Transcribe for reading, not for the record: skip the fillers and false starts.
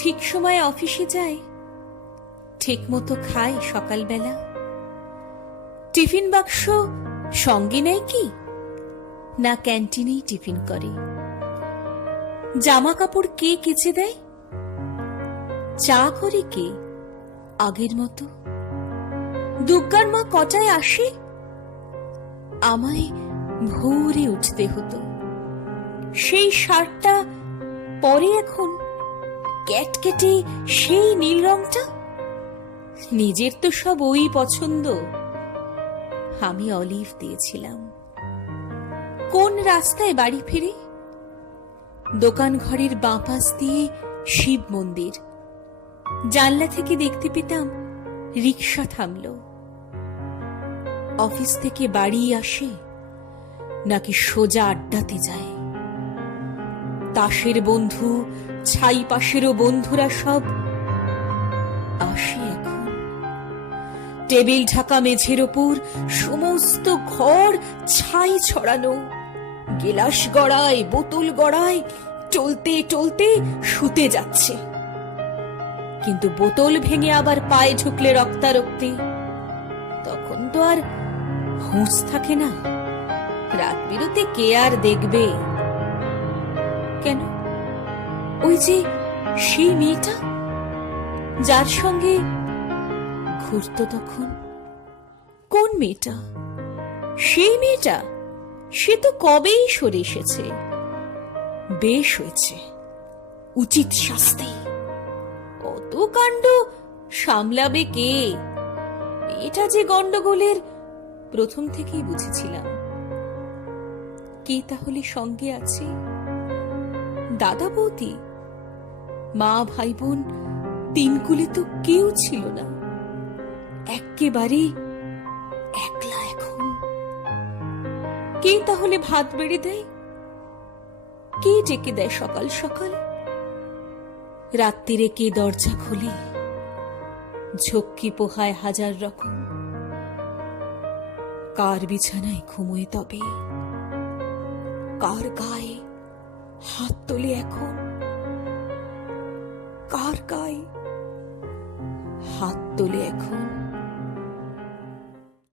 ঠিক সময়ে অফিসে যায়, ঠিক মতো খায় সকালবেলা? টিফিন বাক্স সঙ্গে নেয় কি, না ক্যান্টিনেই টিফিন করে? জামা কাপড় কে কেচে দেয়? চা করে কে আগের মতো? দুর্গার মা কটায় আসে? আমায় ভোরে উঠতে হতো। সেই শার্টটা পরে এখন ক্যাটকেটে সেই নীল রংটা। নিজের তো সব ওই পছন্দ। আমি অলিভ দিয়েছিলাম। কোন রাস্তায় বাড়ি ফিরে? দোকান ঘরের বাঁ পাশ দিয়ে শিব মন্দির। জানলা থেকে দেখতে পেতাম রিকশা থামল। অফিস থেকে বাড়ি আসে নাকি সোজা আড্ডাতে যায়? তাসের বন্ধু, ছাই পাশেরও বন্ধুরা সব আসে এখন। টেবিল ঢাকা মেঝের ওপর সমস্ত ঘর ছাই ছড়ানো। গেলাস গড়ায়, বোতল গড়ায়, চলতে চলতে শুতে যাচ্ছে। কিন্তু বোতল ভেঙে আবার পায়ে ঢুকলে রক্তারক্তি। তখন তো আর হুঁশ থাকে না। রাত বিরতে কে আর দেখবে? কেন, ওই যে সেই মেয়েটা যার সঙ্গে ঘুরত তখন। কোন মেয়েটা? সেই মেয়েটা? সে তো কবেই সরে এসেছে। বেশ হয়েছে, উচিত শাস্তি। অত কাণ্ড সামলাবে কে? এটা যে গন্ডগোলের প্রথম থেকেই বুঝেছিলাম। কে তাহলে সঙ্গে আছে? দাদা বৌদি, মা, ভাই বোন, তিনকুলে তো কেউ ছিল না। একেবারে একলা এখন। কে তাহলে ভাত বেড়ে দেয়? কে ডেকে দেয় সকাল সকাল? রাত্রিরে কে দরজা খোলে? ঝক্কি পোহায় হাজার রকম। কার বিছানায় ঘুমোয় তবে? কার গায়ে হাত তোলে এখন? কার গায়ে হাত তোলে এখন?